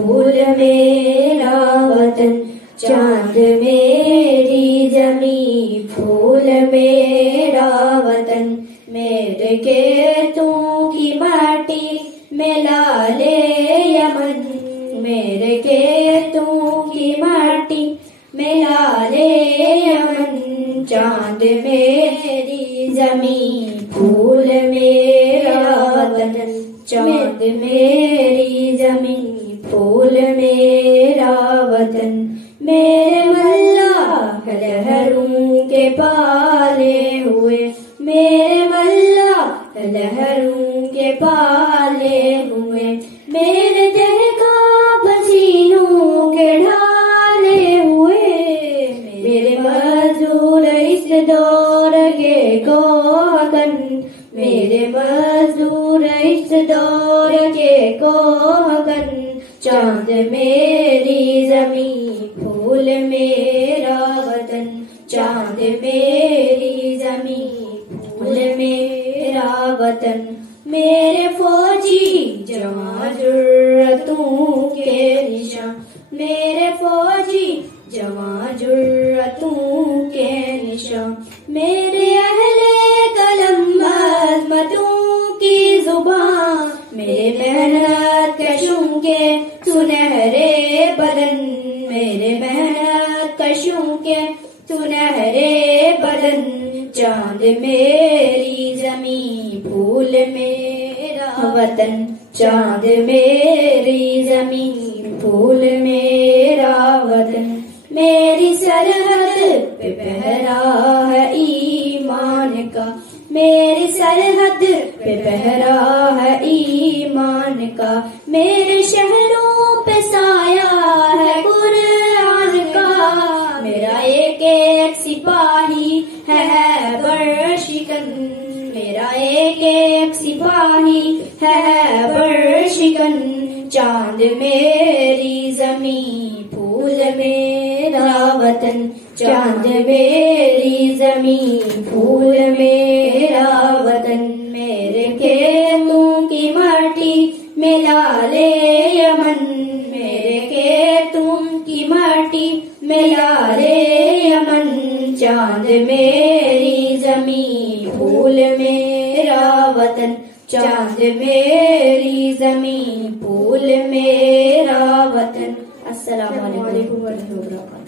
फूल मेरा वतन, चांद मेरी जमी फूल मेरा वतन। मेरे खेतों की माटी में लाले यमन, मेरे खेतों की माटी में लाले यमन। चांद मेरी जमी फूल मेरा वतन, चांद मेरी जमीन फूल मेरा वतन। मेरे मल्लाह लहरों के पाले हुए, मेरे मल्लाह लहरों के पाले हुए। मेरे दहका पसीनों के ढाले हुए, मेरे मजदूर इस दौर के कोहगन, मेरे मजदूर इस दौर के कोहगन। चांद मेरी जमी फूल मेरा वतन, चांद मेरी जमी फूल मेरा वतन। मेरे फौजी जवां जुर्रतों के निशान, मेरे फौजी जवां जुर्रतों के निशान। मेरे अहले कलम अज़मतों की जुबान, मेरे मेहनत कशों के सुनहरे बदन, मेरे मेहनत कशों के सुनहरे बदन। चांद मेरी जमी फूल मेरा वतन, चांद मेरी जमीन फूल मेरा वतन। मेरी सरहद पे पहरा है ईमान का, मेरी सरहद पे पहरा है ईमान का। मेरे शहरों पे साया है कुरान का, मेरा एक एक सिपाही है बरशिकन, मेरा एक एक सिपाही है बरशिकन। चांद मेरी जमी फूल मेरा वतन, चांद मेरी जमी फूल मेरा वतन। मेरे खेतों की माटी में लाले यमन, मेरे खेतों की माटी में लाले यमन। चांद मेरी जमी फूल मेरा वतन, चांद मेरी जमी फूल मेरा वतन। अस्सलाम वालेकुम।